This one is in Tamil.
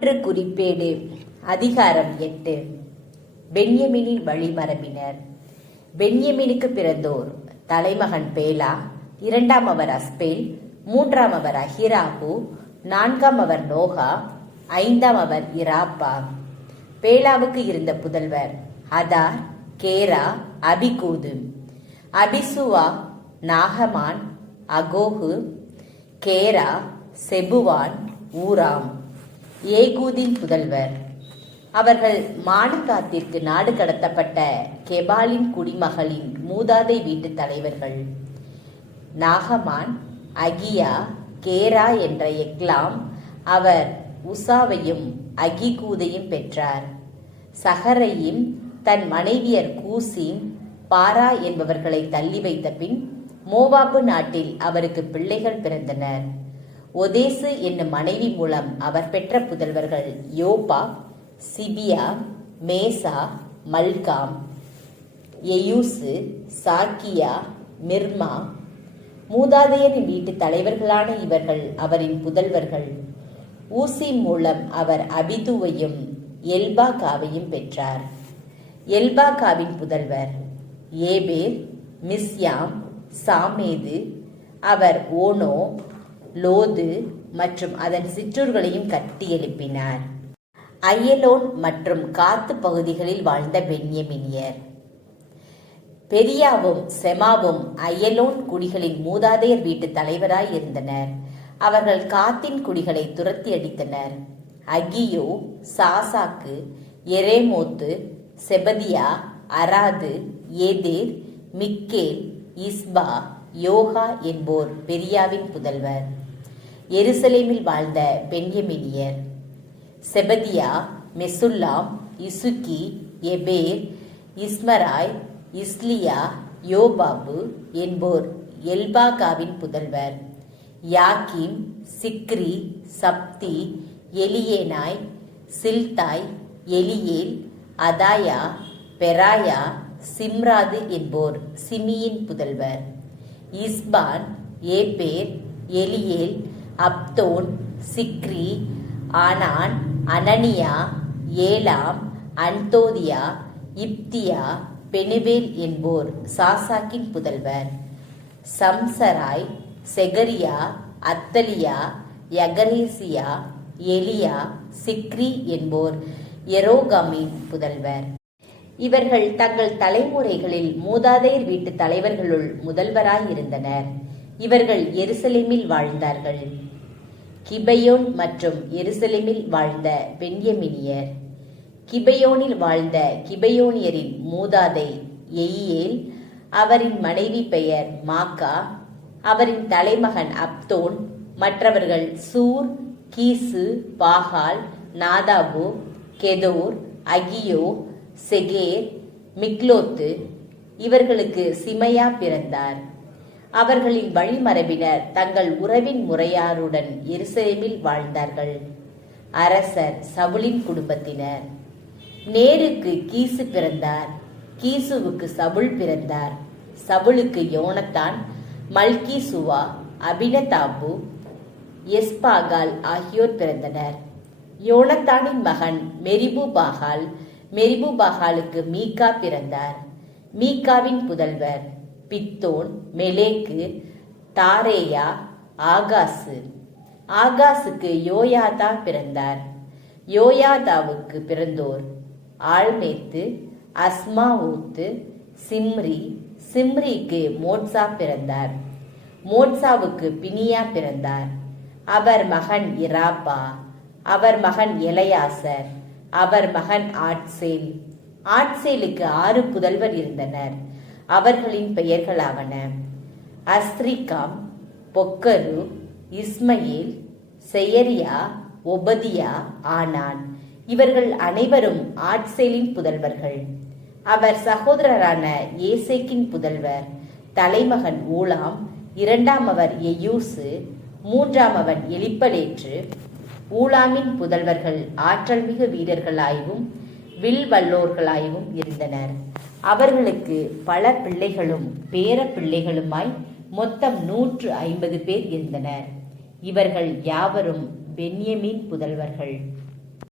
குறிப்பேடு அதிகாரம் 8. பென்யமீனின் வழிமரபினர். பென்யமீனுக்கு பிறந்தோர்: தலைமகன் பேலா, இரண்டாம் அவர் அஸ்பேல், மூன்றாம் அவர் அஹிராபு, நான்காம் அவர் நோகா, ஐந்தாம் அவர் இராப்பா. பேலாவுக்கு இருந்த புதல்வர் அதார், கேரா, அபிகூது. அபிசுவா, நாகமான், அகோகு, கேரா, செபுவான், ஊராம். ஏகூதின் புதல்வர். அவர்கள் மானுகாத்திற்கு நாடு கடத்தப்பட்ட கெபாலின் குடிமகளின் மூதாதை வீட்டு தலைவர்கள். நாகமான் அகியா, கேரா என்ற எக்லாம். அவர் உசாவையும் அகிகூதையும் பெற்றார். சகரையும் தன் மனைவியர் கூசின், பாரா என்பவர்களை தள்ளி வைத்த பின் மோவாபு நாட்டில் அவருக்கு பிள்ளைகள் பிறந்தனர். ஒதேசு என்னும் மனைவி மூலம் அவர் பெற்ற புதல்வர்கள் யோபா, சிபியா, மேசா, மல்காம், எயூசு, சாக்கியா, மிர்மா. மூதாதையரின் வீட்டு தலைவர்களான இவர்கள் அவரின் புதல்வர்கள். ஊசி மூலம் அவர் அபிதுவையும் எல்பாகாவையும் பெற்றார். எல்பாகாவின் புதல்வர் ஏபேர், மிஸ்யாம், சாமேது. அவர் ஓனோ, லோது மற்றும் அதன் சிற்றூர்களையும் கட்டி எழுப்பினார். அயலோன் மற்றும் காத்து பகுதிகளில் வாழ்ந்த பென்யமீனியர். பெரியாவும் செமாவும் அயலோன் குடிகளின் மூதாதையர் வீட்டு தலைவராய் இருந்தனர். அவர்கள் காத்தின் குடிகளை துரத்தி அடித்தனர். அகியோ, சாசாக்கு, எரேமோத்து, செபதியா, அராது, ஏதேர், மிக்கேல், இஸ்பா, யோகா என்போர் பெரியாவின் புதல்வர். எருசலேமில் வாழ்ந்த பென்யமீனியர்: செபதியா, மெசுல்லாம், இசுக்கி, எபேர், இஸ்மராய், இஸ்லியா, யோபாபு என்போர் எல்பாகாவின் புதல்வர். யாக்கீம், சிக்ரி, சப்தி, எலியேனாய், சில்தாய், எலியேல், அதாயா, பெராயா, சிம்ராது என்போர் சிமியின் புதல்வர். இஸ்பான், ஏபேர், எலியேல், அப்தோன், சிக்ரி, ஆனான், அனனியா, ஏலாம், அன்தோதியா, இப்தியா, பெனுவேல் என்போர் சாசாக்கின் புதல்வர். சம்சராய், செகரியா, அத்தலியா, யகரேசியா, எலியா, சிக்ரி என்போர் எரோகாமின் புதல்வர். இவர்கள் தங்கள் தலைமுறைகளில் மூதாதையர் வீட்டு தலைவர்களுள் முதல்வராய் இருந்தனர். இவர்கள் எருசலேமில் வாழ்ந்தார்கள். கிபையோன் மற்றும் எருசலேமில் வாழ்ந்த பென்யமீனியர். கிபையோனில் வாழ்ந்த கிபையோனியரின் மூதாதை எயியேல். அவரின் மனைவி பெயர் மாக்கா. அவரின் தலைமகன் அப்தோன். மற்றவர்கள் சூர், கீசு, பாகால், நாதாபு, கெதோர், அகியோ, செகேர், மிக்லோத்து. இவர்களுக்கு சிமையா பிறந்தார். அவர்களின் வழிமரபினர் தங்கள் உறவின் முறையாருடன் எருசலேமில் வாழ்ந்தார்கள். அரசர் சவுலின் குடும்பத்தினர். நேருக்கு கீசு பிறந்தார். கீசுவுக்கு சவுல் பிறந்தார். சவுலுக்கு யோனத்தான், மல்கிசுவா, அபினதாபு, எஸ்பாகால் ஆகியோர் பிறந்தனர். யோனத்தானின் மகன் மெரிபுபாகால். மெரிபுபாகாலுக்கு மீகா பிறந்தார். மீகாவின் புதல்வர் பித்தோன், மெலேக்கு, தாரேயா, ஆகாசு. ஆகாசுக்கு யோயாதா பிறந்தார். யோயாதாவுக்கு பிறந்தோர் ஆழ்மேத்து, அஸ்மாவூத்து, சிம்ரி. சிம்ரிக்கு மோட்சா பிறந்தார். மோட்சாவுக்கு பினியா பிறந்தார். அவர் மகன் இராப்பா. அவர் மகன் எலையாசர். அவர் மகன் ஆட்சேல். ஆட்சேலுக்கு 6 புதல்வர் இருந்தனர். அவர்களின் பெயர்களாவன: அஸ்ரிகாம், பொக்கரு, இஸ்மயேல், செயரியா, ஒபதியா, ஆனான். இவர்கள் அனைவரும் ஆட்சேலின் புதல்வர்கள். அவர் சகோதரரான ஏசேக்கின் புதல்வர். தலைமகன் ஊலாம். இரண்டாம் அவர் எயூசு. மூன்றாம் அவன் எலிப்பலேற்று. ஊலாமின் புதல்வர்கள் ஆற்றல் மிகு வீரர்களாயும் வில் வல்லோர்களாயும் இருந்தனர். அவர்களுக்கு பல பிள்ளைகளும் பேர பிள்ளைகளுமாய் மொத்தம் 150 பேர் இருந்தனர். இவர்கள் யாவரும் பென்யமீன் புதல்வர்கள்.